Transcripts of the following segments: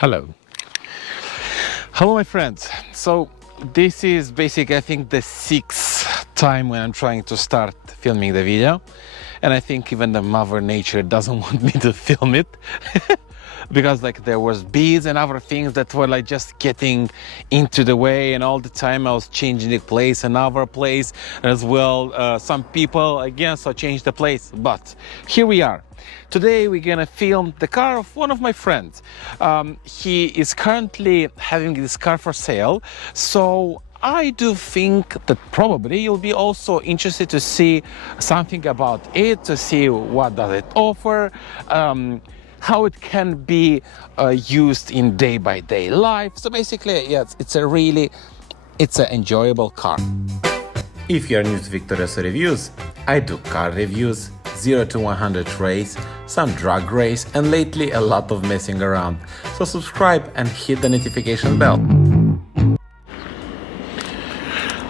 Hello. Hello, my friends. So this is basically, I think, the sixth time when I'm trying to start filming the video. And I think even the Mother Nature doesn't want me to film it. Because like there was bees and other things that were like just getting into the way, and all the time I was changing the place, another place as well. Some people again so changed the place, but here we are. Today we're gonna film the car of one of my friends. He is currently having this car for sale, so I do think that probably you'll be also interested to see something about it, to see what does it offer, how it can be used in day-by-day life. So basically, yes, it's an enjoyable car. If you're new to Victoria's Reviews, I do car reviews, 0 to 100 race, some drag race, and lately a lot of messing around. So subscribe and hit the notification bell.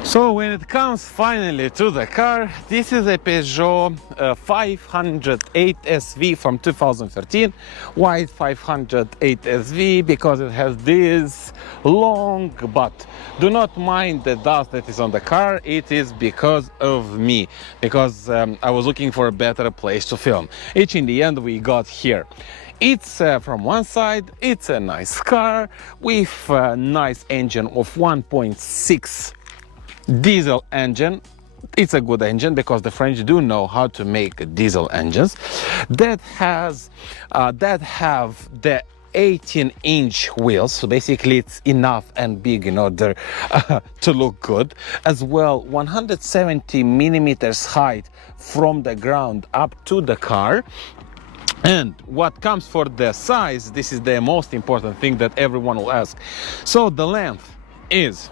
So when it comes finally to the car, this is a Peugeot 508 SV from 2013. Why 508 SV? Because it has this long butt. Do not mind the dust that is on the car, it is because of me. Because I was looking for a better place to film. Which in the end we got here. It's from one side, it's a nice car with a nice engine of 1.6 diesel engine. It's a good engine because the French do know how to make diesel engines that have the 18-inch wheels, so basically it's enough and big in order to look good. As well, 170 millimeters height from the ground up to the car. And what comes for the size, this is the most important thing that everyone will ask. So the length is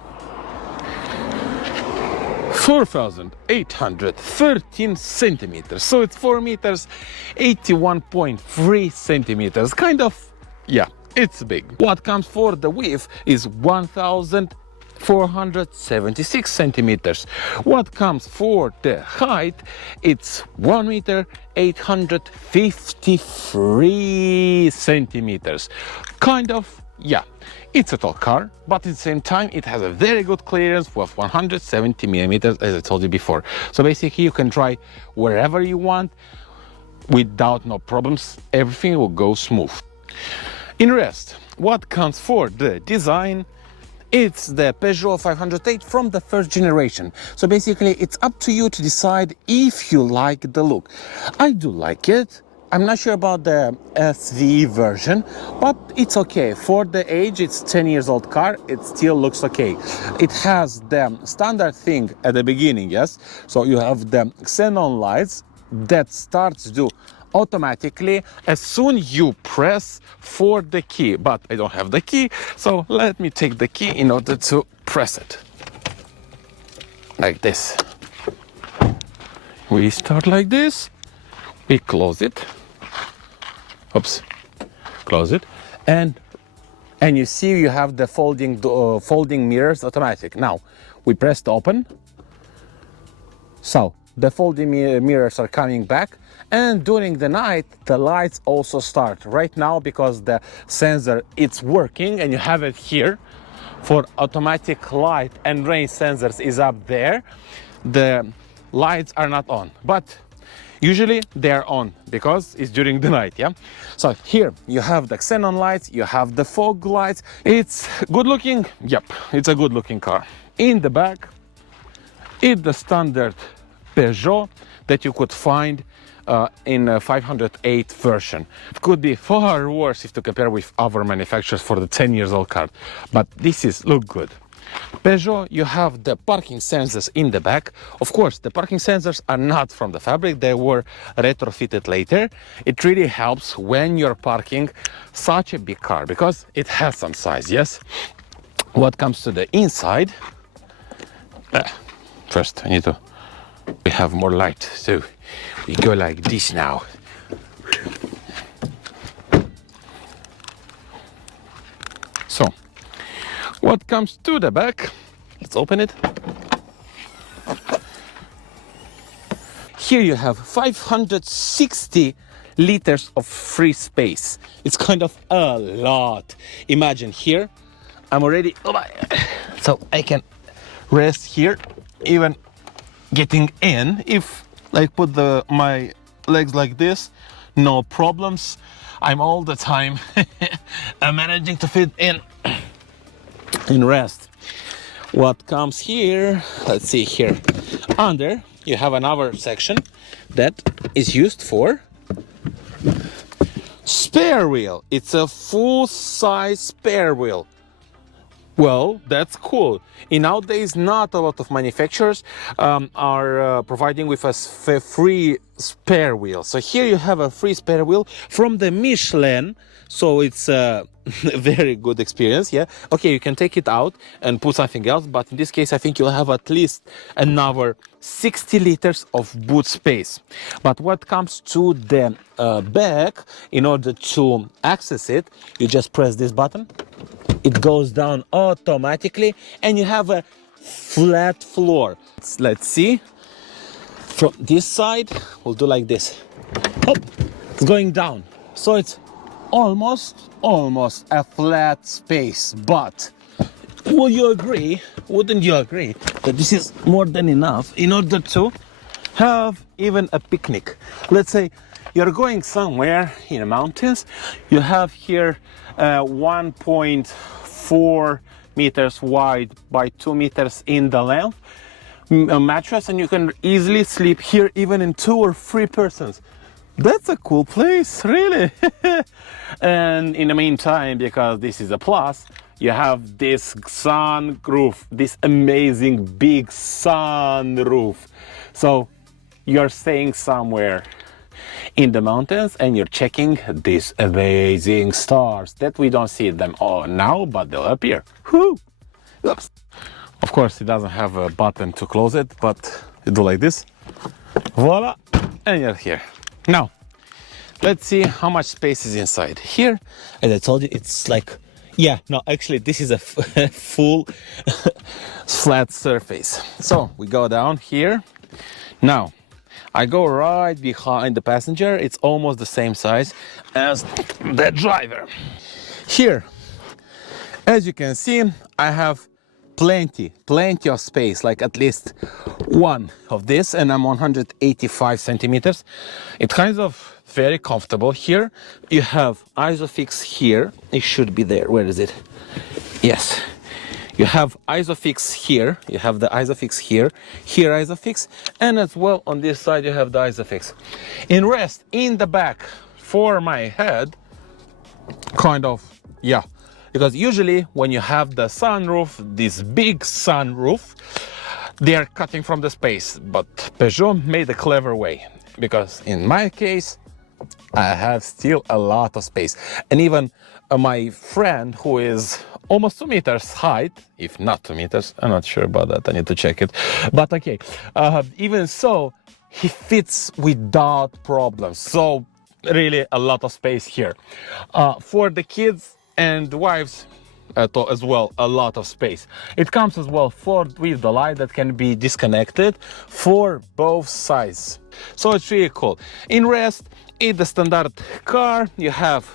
4,813 centimeters. So it's 4 meters, 81.3 centimeters. Kind of, yeah, it's big. What comes for the width is 1,476 centimeters. What comes for the height, it's 1 meter, 853 centimeters. Kind of, yeah. It's a tall car, but at the same time, it has a very good clearance with 170 millimeters, as I told you before. So basically, you can drive wherever you want without no problems. Everything will go smooth. In rest, what comes for the design? It's the Peugeot 508 from the first generation. So basically, it's up to you to decide if you like the look. I do like it. I'm not sure about the SV version, but it's okay. For the age, it's 10 years old car, it still looks okay. It has the standard thing at the beginning, yes? So you have the xenon lights that starts to do automatically as soon you press for the key. But I don't have the key, so let me take the key in order to press it. Like this. We start like this. We close it. Oops, close it, and you see you have the folding mirrors automatic. Now we press to open, so the folding mirrors are coming back, and during the night the lights also start. Right now, because the sensor it's working and you have it here for automatic light and rain sensors is up there, the lights are not on, but usually they're on because it's during the night, yeah? So here you have the xenon lights, you have the fog lights. It's good looking, yep, it's a good looking car. In the back, it's the standard Peugeot that you could find in a 508 version. It could be far worse if to compare with other manufacturers for the 10 years old car, but this is look good. Peugeot, you have the parking sensors in the back. Of course, the parking sensors are not from the fabric, they were retrofitted later. It really helps when you're parking such a big car because it has some size, yes? What comes to the inside, first we have more light, so we go like this now. So, what comes to the back? Let's open it. Here you have 560 liters of free space. It's kind of a lot. Imagine here, I'm already, so I can rest here, even getting in. If like put my legs like this, no problems. I'm all the time I'm managing to fit in rest. What comes here, let's see here, under you have another section that is used for spare wheel. It's a full-size spare wheel. Well, that's cool. In nowadays, not a lot of manufacturers are providing with us free spare wheel. So here you have a free spare wheel from the Michelin. So it's a very good experience. Yeah. Okay, you can take it out and put something else. But in this case, I think you'll have at least another 60 liters of boot space. But what comes to the back, in order to access it, you just press this button. It goes down automatically and you have a flat floor. Let's see. From this side, we'll do like this. Hop, it's going down. So it's almost a flat space. But will you agree, wouldn't you agree, that this is more than enough in order to have even a picnic? Let's say you're going somewhere in the mountains. You have here 1.4 meters wide by 2 meters in the length a mattress, and you can easily sleep here even in 2 or 3 persons. That's a cool place, really. And in the meantime, because this is a plus, you have this sunroof, this amazing big sunroof. So you're staying somewhere in the mountains and you're checking these amazing stars that we don't see them all now, but they'll appear. Whoo! Oops. Of course, it doesn't have a button to close it, but you do like this. Voila! And you're here. Now, let's see how much space is inside. Here, as I told you, it's like, yeah, no, actually, this is a full flat surface. So we go down here. Now, I go right behind the passenger. It's almost the same size as the driver. Here, as you can see, I have plenty of space, like at least one of this, and I'm 185 centimeters. It's kind of very comfortable. Here you have isofix here. It should be there. Where is it? Yes. You have isofix here, you have the isofix here, here isofix, and as well on this side you have the isofix. In rest, in the back, for my head, kind of, yeah. Because usually when you have the sunroof, this big sunroof, they are cutting from the space. But Peugeot made a clever way. Because in my case, I have still a lot of space. And even my friend, who is almost 2 meters height, if not 2 meters, I'm not sure about that, I need to check it. But okay, even so, he fits without problems. So really a lot of space here. For the kids and wives as well, a lot of space. It comes as well with the light that can be disconnected for both sides. So it's really cool. In rest, in the standard car, you have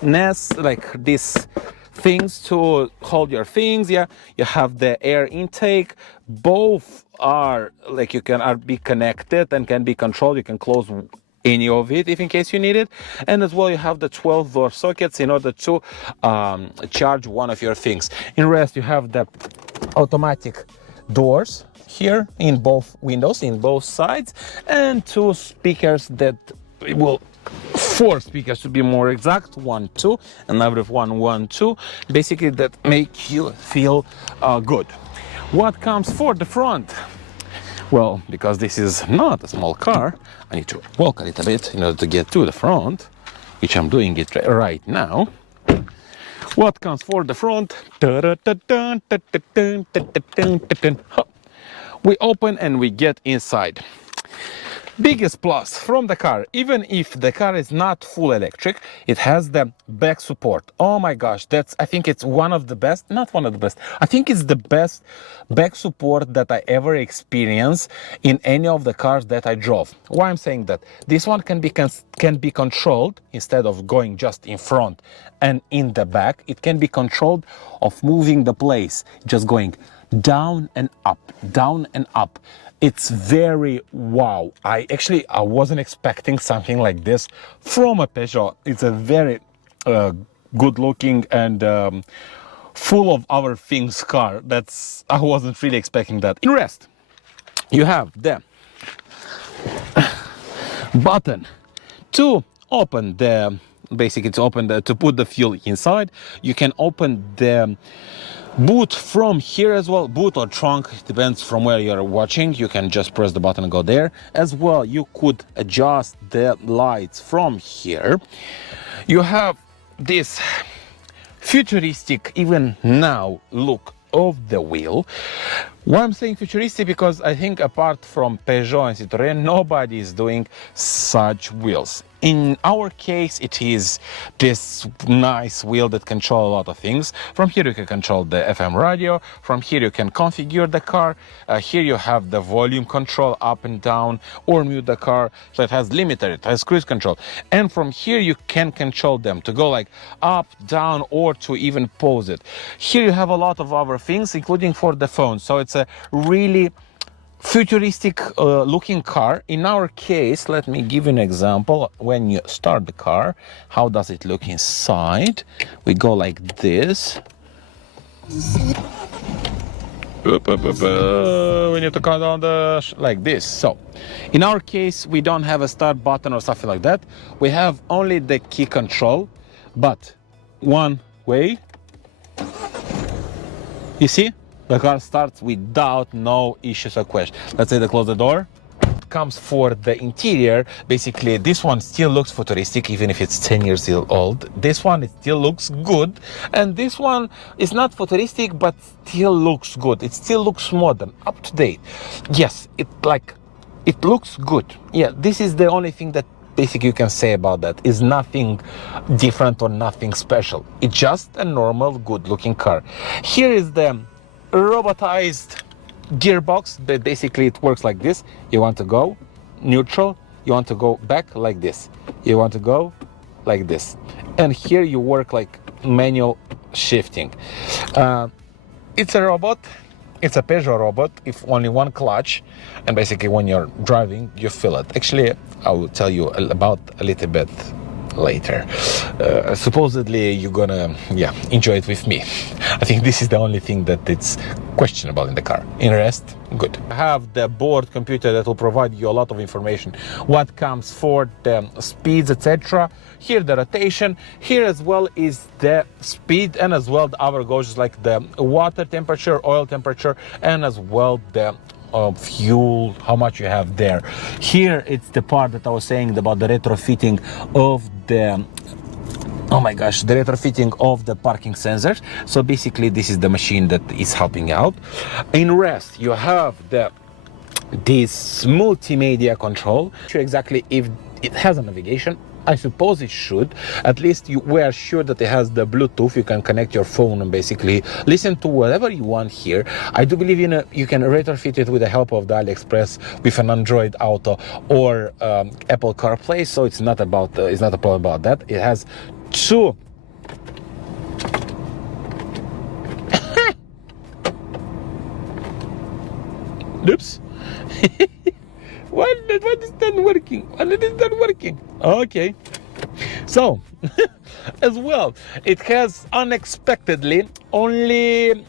nests like these things to hold your things. Yeah, you have the air intake. Both are like you can be connected and can be controlled. You can close any of it if in case you need it. And as well you have the 12-door sockets in order to charge one of your things. In rest you have the automatic doors here in both windows, in both sides, and 2 speakers that will 4 speakers to be more exact, 1, 2, another 1, 1, 2, basically that make you feel good. What comes for the front? Well, because this is not a small car, I need to walk a little bit in order to get to the front, which I'm doing it right now. What comes for the front? We open and we get inside. Biggest plus from the car, even if the car is not full electric, it has the back support. Oh my gosh, I think it's one of the best, not one of the best, I think it's the best back support that I ever experienced in any of the cars that I drove. Why I'm saying that? This one can be controlled instead of going just in front and in the back. It can be controlled of moving the place, just going down and up, down and up. It's very wow. I wasn't expecting something like this from a Peugeot. It's a very good looking and full of other things car. I wasn't really expecting that. In rest, you have the button to open the to put the fuel inside. You can open the boot from here as well, boot or trunk, depends from where you're watching. You can just press the button and go there. As well, you could adjust the lights from here. You have this futuristic, even now, look of the wheel. Why I'm saying futuristic? Because I think apart from Peugeot and Citroën, nobody is doing such wheels. In our case, it is this nice wheel that controls a lot of things. From here you can control the FM radio. From here you can configure the car. Here you have the volume control up and down, or mute the car. So it has limiter, it has cruise control. And from here you can control them to go like up, down, or to even pause it. Here you have a lot of other things, including for the phone. So it's a really futuristic looking car. In our case, let me give you an example. When you start the car, how does it look inside? We go like this. We need to count on like this. So in our case, we don't have a start button or something like that. We have only the key control, but one way. You see? The car starts without no issues or questions. Let's say they close the door. Comes for the interior. Basically, this one still looks futuristic, even if it's 10 years old. This one, it still looks good. And this one is not futuristic, but still looks good. It still looks modern, up to date. Yes, it looks good. Yeah, this is the only thing that basically you can say about that. Is nothing different or nothing special. It's just a normal, good looking car. Here is the robotized gearbox, but basically it works like this. You want to go neutral, you want to go back like this, you want to go like this, and here you work like manual shifting. It's a robot, it's a Peugeot robot, if only one clutch, and basically when you're driving you feel it. Actually, I will tell you about a little bit later. Supposedly you're gonna enjoy it with me. I think this is the only thing that it's questionable in the car. In rest, good. I have the board computer that will provide you a lot of information, what comes for the speeds, etc. Here the rotation, here as well is the speed, and as well the other gauges like the water temperature, oil temperature, and as well the fuel, how much you have there. Here it's the part that I was saying about the retrofitting of the the retrofitting of the parking sensors. So basically this is the machine that is helping out. In rest you have this multimedia control. Sure exactly if it has a navigation. I suppose it should. At least we are sure that it has the Bluetooth. You can connect your phone and basically listen to whatever you want here. I do believe you can retrofit it with the help of the AliExpress with an Android Auto or Apple CarPlay. So it's not a problem about that. It has two oops. Why is that working? Why is that working? Okay. So, as well, it has unexpectedly only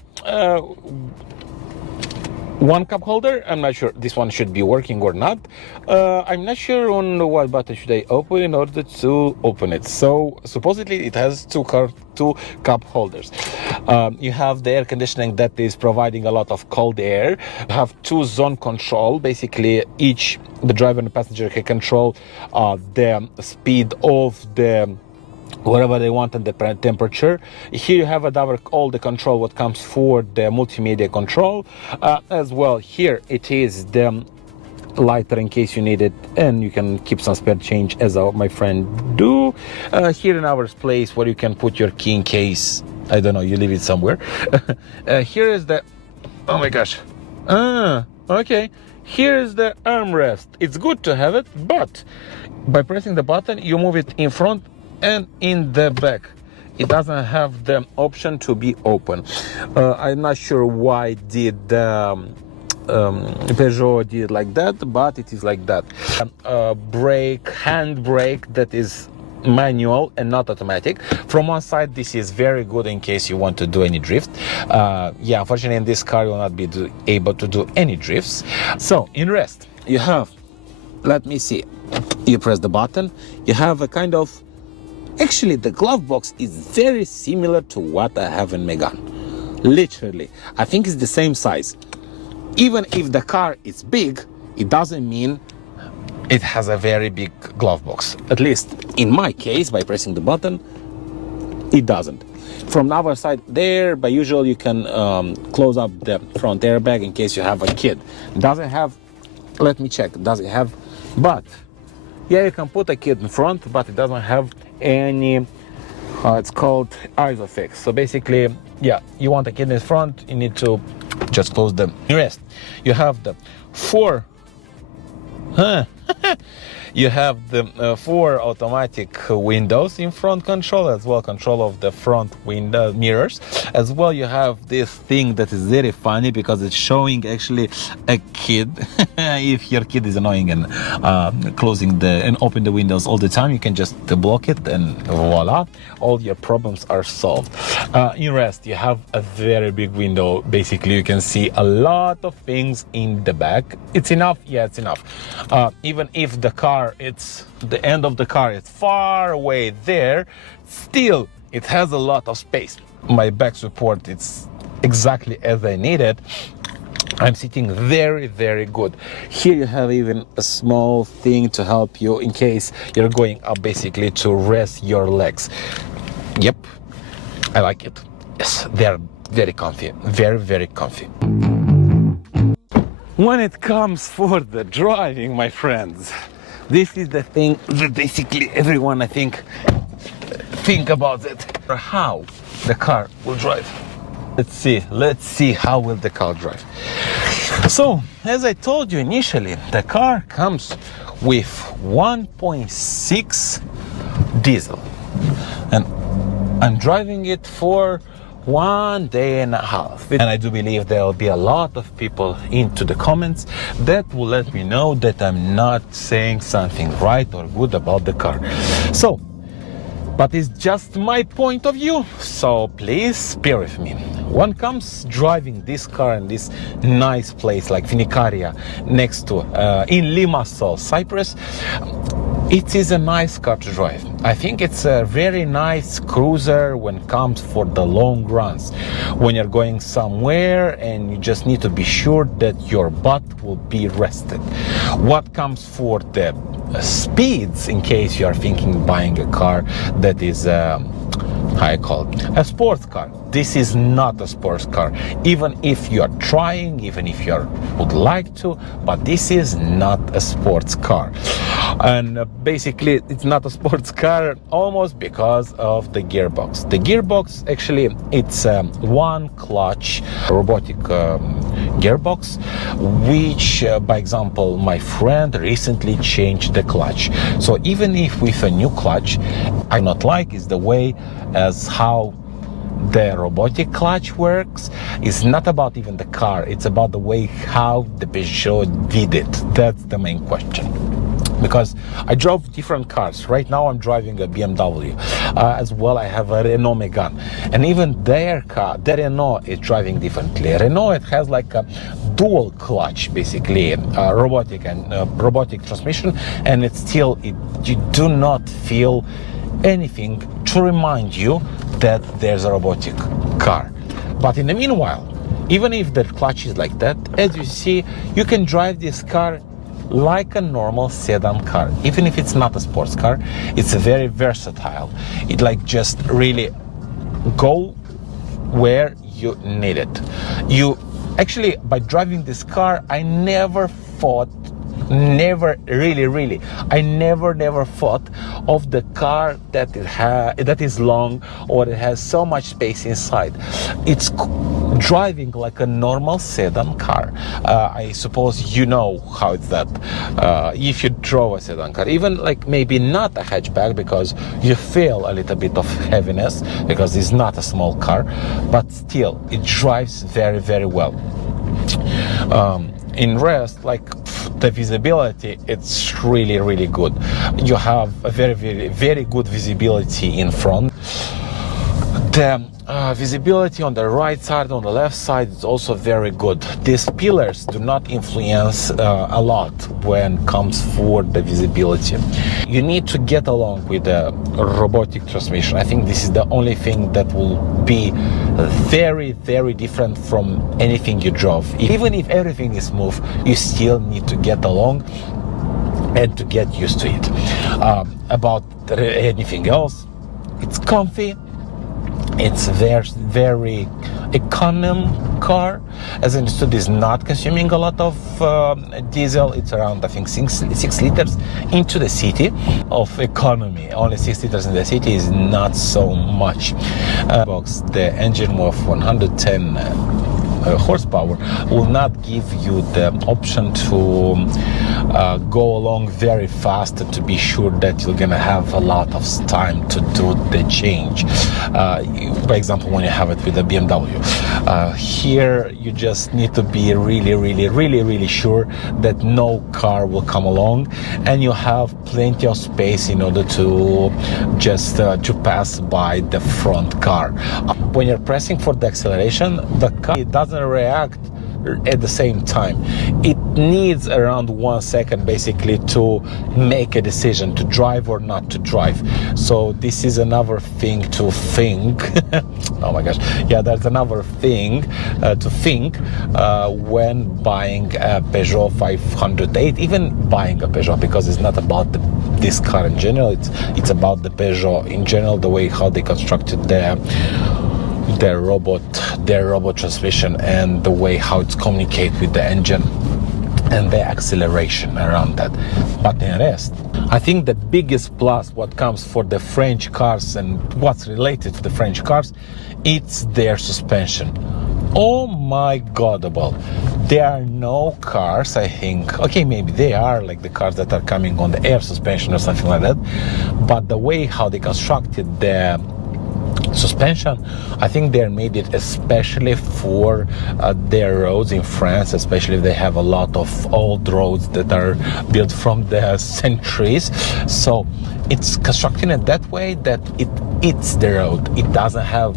one cup holder. I'm not sure this one should be working or not. I'm not sure on what button should I open in order to open it. So supposedly it has two cup holders. You have the air conditioning that is providing a lot of cold air. You have two zone control. Basically the driver and the passenger can control the speed of the whatever they want and the temperature. Here you have all the control what comes for the multimedia control. As well, here it is the lighter in case you need it, and you can keep some spare change, as my friend do. Here in our place where you can put your key in case, I don't know, you leave it somewhere. Here is the, oh my gosh, okay, here is the armrest. It's good to have it, but by pressing the button you move it in front and in the back. It doesn't have the option to be open. I'm not sure why did Peugeot did like that, but it is like that. Brake, hand brake, that is manual and not automatic. From one side, this is very good in case you want to do any drift. Yeah, unfortunately in this car you will not be able to do any drifts. So in rest you have, let me see, you press the button, you have a kind of, actually the glove box is very similar to what I have in Megane. Literally, I think it's the same size. Even if the car is big, it doesn't mean it has a very big glove box. At least in my case, by pressing the button, it doesn't. From the other side there, by usual, you can close up the front airbag in case you have a kid. Doesn't have, let me check, does it have, but yeah, you can put a kid in front, but it doesn't have any, it's called isofix. So basically, yeah, you want a kid in front, you need to just close the rest. You have the four you have the 4 automatic windows in front control, as well control of the front window mirrors. As well, you have this thing that is very funny because it's showing actually a kid. If your kid is annoying and closing the and open the windows all the time, you can just block it and voila, all your problems are solved. In rest, you have a very big window. Basically, you can see a lot of things in the back. It's enough? Yeah, it's enough. Even if the car, it's the end of the car, it's far away there, still it has a lot of space. My back support, it's exactly as I need it. I'm sitting very, very good. Here you have even a small thing to help you in case you're going up, basically to rest your legs. Yep, I like it. Yes, they're very comfy, very, very comfy. When it comes for the driving, my friends, this is the thing that basically everyone, I think about it. How the car will drive. Let's see how will the car drive. So, as I told you initially, the car comes with 1.6 diesel. And I'm driving it for 1.5 days. And I do believe there will be a lot of people into the comments that will let me know that I'm not saying something right or good about the car. So, but it's just my point of view, so please bear with me. When comes driving this car in this nice place like Finicaria next to in Limassol, Cyprus, it is a nice car to drive. I think it's a very nice cruiser when it comes for the long runs. When you're going somewhere and you just need to be sure that your butt will be rested. What comes for the speeds, in case you are thinking buying a car that is how I call it, a sports car. This is not a sports car, even if you are trying, even if you would like to, but this is not a sports car. And basically it's not a sports car almost because of the gearbox. The gearbox, actually, it's one clutch robotic gearbox, which by example my friend recently changed the clutch. So even if with a new clutch, I not like is the way as how the robotic clutch works. Is not about even the car, it's about the way how the Peugeot did it. That's the main question. Because I drove different cars. Right now I'm driving a BMW. As well, I have a Renault Megane. And even their car, the Renault, is driving differently. Renault, it has like a dual clutch, basically, robotic and robotic transmission. And it's still, you do not feel anything to remind you that there's a robotic car. But in the meanwhile, even if the clutch is like that, as you see, you can drive this car like a normal sedan car. Even if it's not a sports car, it's very versatile. It like just really go where you need it. You actually, by driving this car, I never thought Never really I never thought of the car that that is long or it has so much space inside. It's driving like a normal sedan car. I suppose you know how it's that. If you drove a sedan car, even like maybe not a hatchback, because you feel a little bit of heaviness because it's not a small car, but still it drives very well. In rest, like the visibility, it's really good. You have a very good visibility in front. The visibility on the right side, on the left side is also very good. These pillars do not influence a lot when it comes for the visibility. You need to get along with the robotic transmission. I think this is the only thing that will be very different from anything you drove. Even if everything is smooth, you still need to get along and to get used to it. About anything else, it's comfy. It's very economical car. As I understood, is not consuming a lot of diesel. It's around, I think, 6 liters into the city of economy. Only 6 liters in the city is not so much. The engine of 110 horsepower will not give you the option to go along very fast to be sure that you're gonna have a lot of time to do the change. For example, when you have it with the BMW, here you just need to be really sure that no car will come along, and you have plenty of space in order to just to pass by the front car. When you're pressing for the acceleration, the car doesn't react at the same time. It needs around 1 second basically to make a decision to drive or not to drive. So this is another thing to think. Oh my gosh, yeah, that's another thing to think when buying a Peugeot 508, even buying a Peugeot, because it's not about this car in general, it's about the Peugeot in general, the way how they constructed their robot transmission and the way how it's communicate with the engine and the acceleration around that. But in rest, I think the biggest plus what comes for the French cars and what's related to the French cars, it's their suspension. Oh my godable, there are no cars, I think, okay, maybe they are like the cars that are coming on the air suspension or something like that, but the way how they constructed the suspension, I think they made it especially for their roads in France, especially if they have a lot of old roads that are built from the centuries. So it's constructed in that way that it eats the road. It doesn't have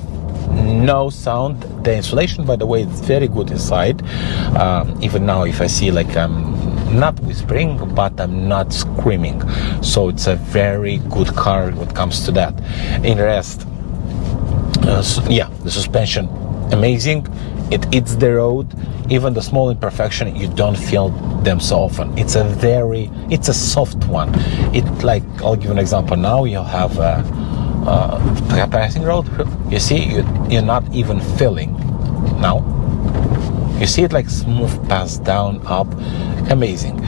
no sound. The insulation, by the way, is very good inside. Even now, if I see, like, I'm not whispering, but I'm not screaming. So it's a very good car when it comes to that. In the rest, yeah, the suspension, amazing. It eats the road. Even the small imperfection, you don't feel them so often. It's a soft one. Like, I'll give you an example. Now you have a passing road. You see, you're not even feeling. Now you see it like smooth pass down, up. Amazing.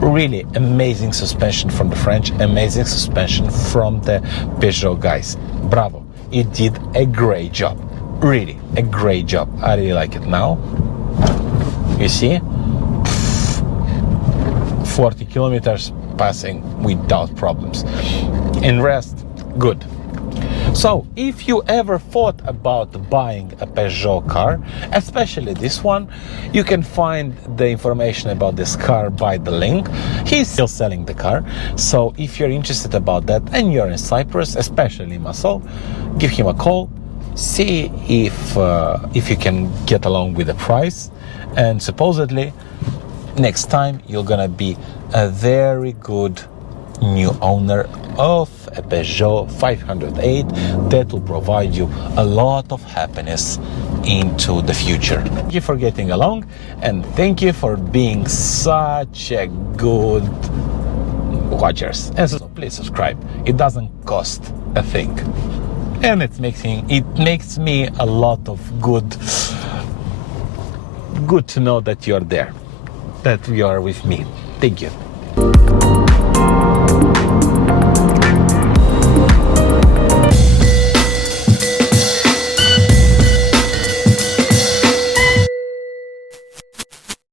Really amazing suspension from the French. Amazing suspension from the Peugeot guys. Bravo. It did a great job. Really, a great job. I really like it. Now, you see, 40 kilometers passing without problems. In rest, good. So, if you ever thought about buying a Peugeot car, especially this one, you can find the information about this car by the link. He's still selling the car. So, if you're interested about that and you're in Cyprus, especially in Masol, give him a call. See if you can get along with the price, and supposedly next time you're gonna be a very good new owner of a Peugeot 508 that will provide you a lot of happiness into the future. Thank you for getting along, and thank you for being such a good watchers. And so please subscribe. It doesn't cost a thing. And it makes me a lot of good to know that you're there, that you are with me. Thank you.